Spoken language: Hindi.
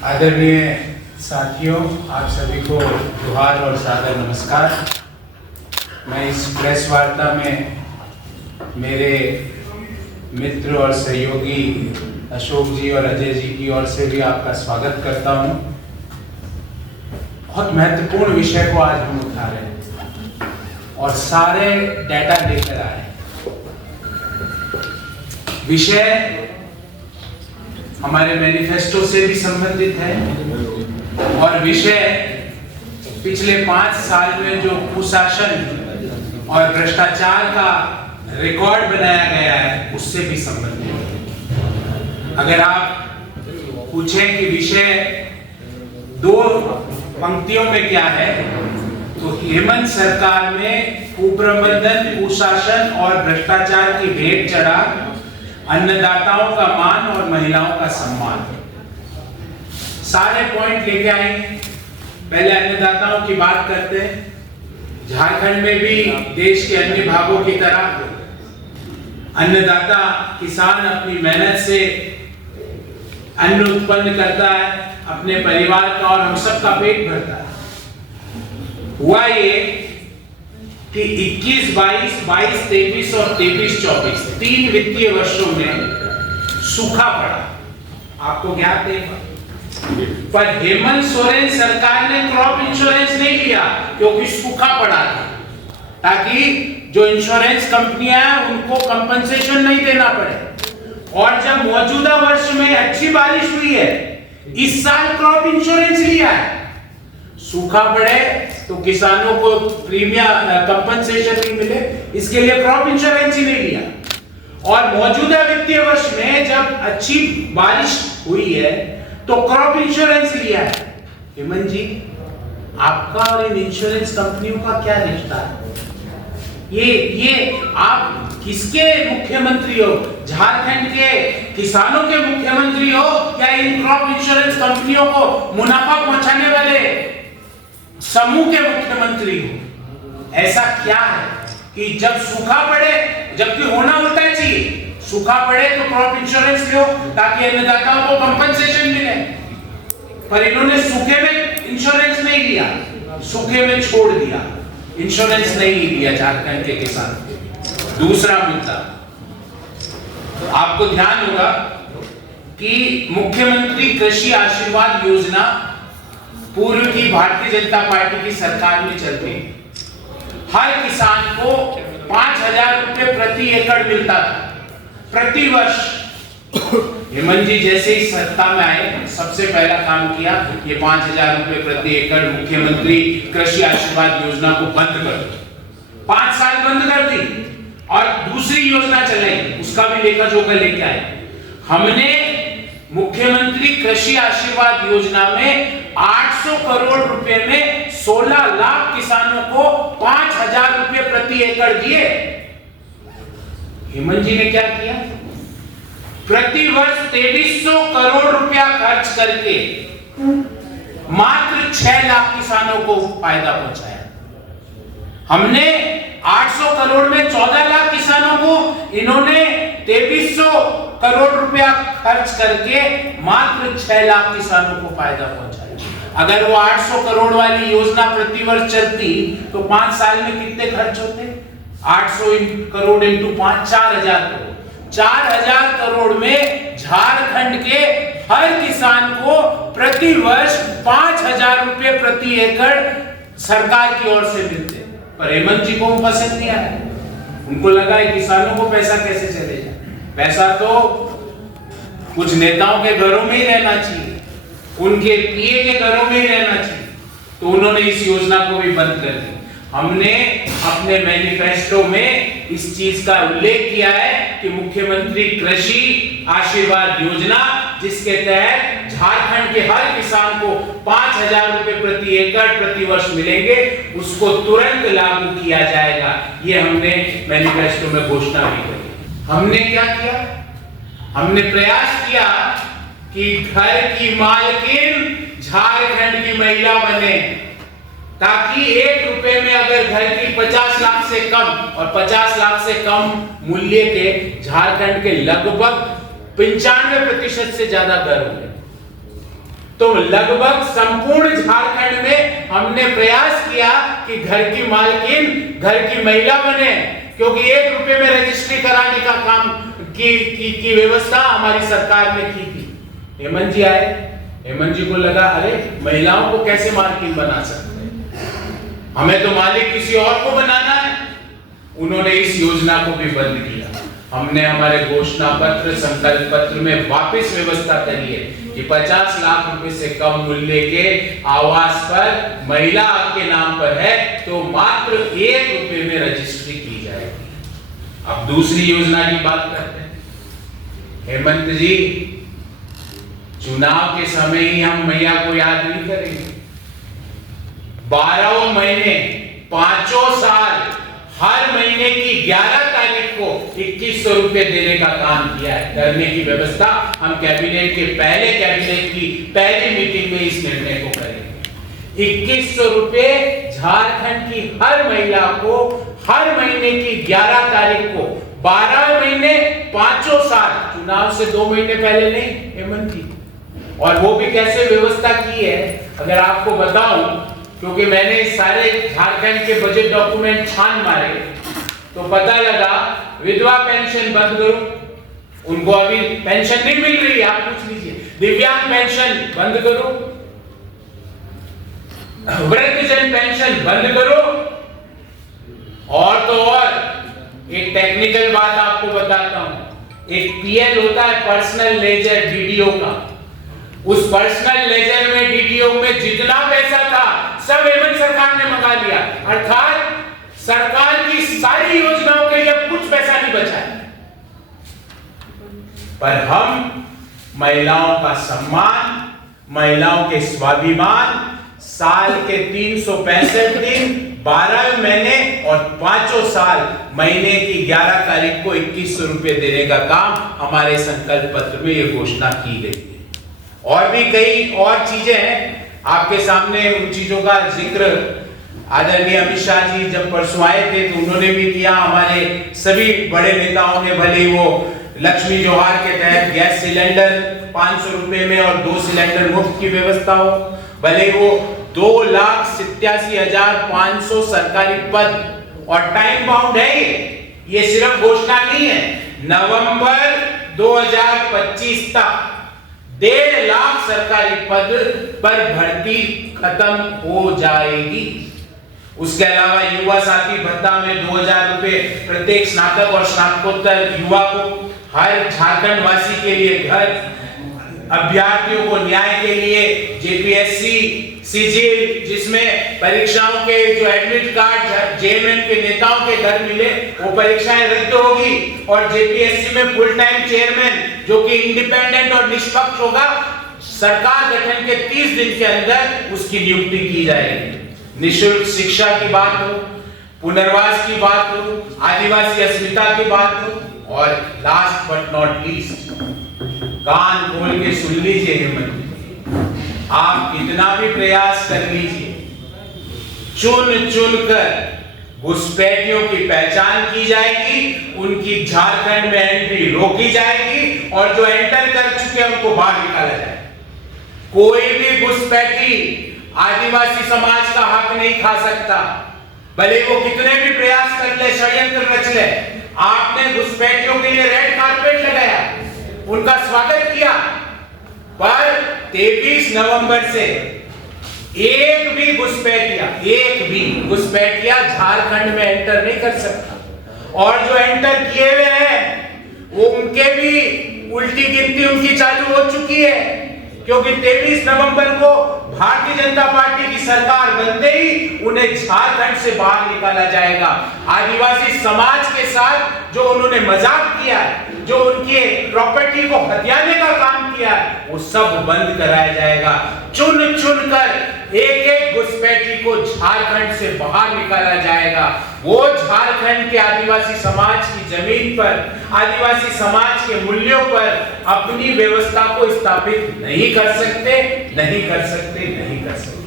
आदरणीय साथियों, आप सभी को जोहार और सादर नमस्कार। मैं इस प्रेस वार्ता में मेरे मित्र और सहयोगी अशोक जी और अजय जी की ओर से भी आपका स्वागत करता हूं। बहुत महत्वपूर्ण विषय को आज हम उठा रहे हैं और सारे डेटा लेकर आए हैं। विषय हमारे मैनिफेस्टो से भी संबंधित है और विषय पिछले 5 साल में जो कुशासन और भ्रष्टाचार का रिकॉर्ड बनाया गया है उससे भी संबंधित है। अगर आप पूछें कि विषय 2 पंक्तियों में क्या है, तो हेमंत सरकार में कुप्रबंधन, कुशासन और भ्रष्टाचार की भेंट चढ़ा, अन्नदाताओं का मान और महिलाओं का सम्मान। सारे पॉइंट लेके आएंगे। पहले अन्नदाताओं की बात करते हैं। झारखंड में भी देश के अन्य भागों की तरह अन्नदाता किसान अपनी मेहनत से अन्न उत्पन्न करता है, अपने परिवार का और हम सबका पेट भरता है। हुआ ये कि 21-22, 22-23 और 23-24 3 वित्तीय वर्षों में सूखा पड़ा, आपको ज्ञात है। पर हेमंत सोरेन सरकार ने क्रॉप इंश्योरेंस नहीं लिया क्योंकि सूखा पड़ा था, ताकि जो इंश्योरेंस कंपनियां हैं उनको कंपनसेशन नहीं देना पड़े। और जब मौजूदा वर्ष में अच्छी बारिश हुई है, इस साल क्रॉप इंश्योरेंस लिया है। सूखा पड़े तो किसानों को प्रीमियम कंपनसेशन नहीं मिले, इसके लिए क्रॉप इंश्योरेंस ही नहीं लिया। और मौजूदा वित्तीय वर्ष में जब अच्छी बारिश हुई है तो क्रॉप इंश्योरेंस लिया है। हेमंत जी, आपका और इन इंश्योरेंस कंपनियों का क्या रिश्ता है? ये आप किसके मुख्यमंत्री हो? झारखंड के किसानों के मुख्यमंत्री हो या इन क्रॉप इंश्योरेंस कंपनियों को मुनाफा पहुंचाने वाले समूह के मुख्यमंत्री हो? ऐसा क्या है कि जब सूखा पड़े, जबकि होना उल्टा चाहिए, सूखा पड़े तो क्रॉप इंश्योरेंस लो ताकि अन्नदाताओं को कंपनसेशन मिले, पर इन्होंने सूखे में इंश्योरेंस नहीं लिया, सूखे में छोड़ दिया, इंश्योरेंस नहीं लिया झारखंड के किसान। दूसरा मुद्दा, आपको ध्यान होगा कि मुख्यमंत्री कृषि आशीर्वाद योजना पूर्व की भारतीय जनता पार्टी की सरकार में चलती, हर किसान को 5,000 रुपए प्रति एकड़ मिलता था प्रति वर्ष। हेमंत जी जैसे ही सत्ता में आए, सबसे पहला काम किया, ये 5,000 रुपए प्रति एकड़ मुख्यमंत्री कृषि आशीर्वाद योजना को बंद कर दो। 5 साल बंद कर दी और दूसरी योजना चलाई, उसका भी लेखा जोखा लेके आए। हमने मुख्यमंत्री कृषि आशीर्वाद योजना में 800 करोड़ रुपए में 16 लाख किसानों को 5,000 रुपए प्रति एकड़ दिए। हेमंत जी ने क्या किया? प्रति वर्ष 2300 करोड़ रुपया खर्च करके मात्र 6 लाख किसानों को फायदा पहुंचाया। हमने 800 करोड़ में 14 लाख किसानों को, इन्होंने 2300 करोड़ रुपया खर्च करके मात्र 6 लाख किसानों को फायदा पहुंचाया। अगर वो 800 करोड़ वाली योजना प्रतिवर्ष चलती तो 5 साल में कितने खर्च होते? 800 करोड़ इंटू 5, 4,000 करोड़। 4,000 करोड़ में झारखंड के हर किसान को प्रति वर्ष 5,000 रुपए प्रति एकड़ सरकार की ओर से मिलते। पर हेमंत जी को पसंद नहीं आया, उनको लगा किसानों को पैसा कैसे चलेगा, पैसा तो कुछ नेताओं के घरों में ही रहना चाहिए, उनके पीए के घरों में ही रहना चाहिए, तो उन्होंने इस योजना को भी बंद कर दी। हमने अपने मैनिफेस्टो में इस चीज का उल्लेख किया है कि मुख्यमंत्री कृषि आशीर्वाद योजना, जिसके तहत झारखंड के हर किसान को 5,000 रुपए प्रति एकड़ प्रति वर्ष मिलेंगे, उसको तुरंत लागू किया जाएगा। ये हमने मैनिफेस्टो में घोषणा भी की। हमने क्या किया? हमने प्रयास किया कि घर की मालकिन झारखंड की महिला बने, ताकि 1 रुपए में अगर घर की 50 लाख से कम और 50 लाख से कम मूल्य के झारखंड के लगभग 95% से ज्यादा घर होंगे। तो लगभग संपूर्ण झारखंड में हमने प्रयास किया कि घर की मालकिन घर की महिला बने, क्योंकि 1 रुपए में रजिस्ट्री कराने का काम की व्यवस्था हमारी सरकार ने की थी। हेमंत जी आए, हेमंत जी को लगा अरे महिलाओं को कैसे मालकिन बना सकते हैं, हमें तो मालिक किसी और को बनाना है। उन्होंने इस योजना को भी बंद किया। हमने हमारे घोषणा पत्र संकल्प पत्र में वापस व्यवस्था करी है कि 50 लाख रुपए से कम मूल्य के आवास पर महिला आपके नाम पर है तो मात्र 1 रुपए में रजिस्ट्री की जाएगी। अब दूसरी योजना की बात करते हैं। हेमंत जी, चुनाव के समय ही हम मैया को याद नहीं करेंगे। 12 महीने 5 साल हर महीने की 11 तारीख को 2100 रुपए देने का काम किया है, करने की व्यवस्था हम कैबिनेट के कैबिनेट की पहली मीटिंग में इस निर्णय को करेंगे। 2100 रुपए झारखंड की हर महिला को हर महीने की 11 तारीख को 12 महीने 5 साल, चुनाव से 2 महीने पहले नहीं हेमंत जी। और वो भी कैसे व्यवस्था की है अगर आपको बताऊं, क्योंकि मैंने सारे झारखंड के बजट डॉक्यूमेंट छान मारे तो पता लगा विधवा पेंशन बंद करो, उनको अभी पेंशन नहीं मिल रही, आप पूछ लीजिए। दिव्यांग पेंशन बंद करो, वृद्धजन पेंशन बंद करो, और तो और एक टेक्निकल बात आपको बताता हूं। एक पीएल होता है पर्सनल लेजर डीडीओ का, उस पर्सनल लेजर में डीडीओ में जितना पैसा था सब हेमंत सरकार ने मंगा लिया, अर्थात सरकार की सारी योजनाओं के लिए कुछ पैसा नहीं बचा है। पर हम महिलाओं का सम्मान, महिलाओं के स्वाभिमान, साल के 365 दिन 12 महीने और 5 साल महीने की 11 तारीख को 2100 रुपए देने का काम हमारे संकल्प पत्र में यह घोषणा की गई है। और भी कई और चीजें हैं आपके सामने, उन चीजों का जिक्र आदरणीय अमित शाह जी जब परसों आए थे तो उन्होंने भी किया। हमारे सभी बड़े नेताओं ने, भले वो लक्ष्मी जोहार के तहत गैस सिलेंडर 500 रुपए में और 2 सिलेंडर मुफ्त की व्यवस्था हो, भले वो 2,87,500 सरकारी पद और टाइम बाउंड है, ये सिर्फ घोषणा नहीं है। नवंबर 2025 तक 1.5 लाख सरकारी पद पर भर्ती खत्म हो जाएगी। उसके अलावा युवा साथी भत्ता में 2000 रुपए प्रत्येक स्नातक और स्नातकोत्तर युवा को, हर झारखंड वासी के लिए घर, अभ्यर्थियों को न्याय के लिए जेपीएससी सीजीएल जिसमें परीक्षाओं के जो एडमिट कार्ड जेएमएम के नेताओं के घर मिले वो परीक्षाएं रद्द होगी, और जेपीएससी में फुल टाइम चेयरमैन जो कि इंडिपेंडेंट और निष्पक्ष होगा, सरकार गठन के 30 दिन के अंदर उसकी नियुक्ति की जाएगी। निःशुल्क शिक्षा की बात हो, पुनर्वास की बात हो, आदिवासी अस्मिता की बात हो, और लास्ट बट नॉट लीस्ट, कान खोल के सुन लीजिए हेमंत, आप कितना भी प्रयास कर लीजिए, चुन चुन कर घुसपैठियों की पहचान की जाएगी, उनकी झारखंड में एंट्री रोकी जाएगी, और जो एंटर कर चुके हैं उनको बाहर निकाला जाएगा। कोई भी घुसपैठी आदिवासी समाज का हक नहीं खा सकता, भले वो कितने भी प्रयास कर ले, षड्यंत्र रच ले। आपने घुसपैठियों के लिए रेड कारपेट लगाया, उनका स्वागत किया, पर 23 नवंबर से एक भी घुसपैठिया झारखंड में एंटर नहीं कर सकता, और जो एंटर किए हुए हैं वो उनके भी उल्टी गिनती उनकी चालू हो चुकी है, क्योंकि 23 नवंबर को भारतीय जनता पार्टी की सरकार बनते ही उन्हें झारखंड से बाहर निकाला जाएगा। आदिवासी समाज के साथ जो उन्होंने मजाक किया, जो उनके प्रॉपर्टी को हथियाने का काम किया, वो सब बंद कराया जाएगा। चुन चुन कर एक एक घुसपैठी को झारखंड से बाहर निकाला जाएगा। वो झारखंड के आदिवासी समाज की जमीन पर, आदिवासी समाज के मूल्यों पर अपनी व्यवस्था को स्थापित नहीं कर सकते, नहीं कर सकते, नहीं कर सकते।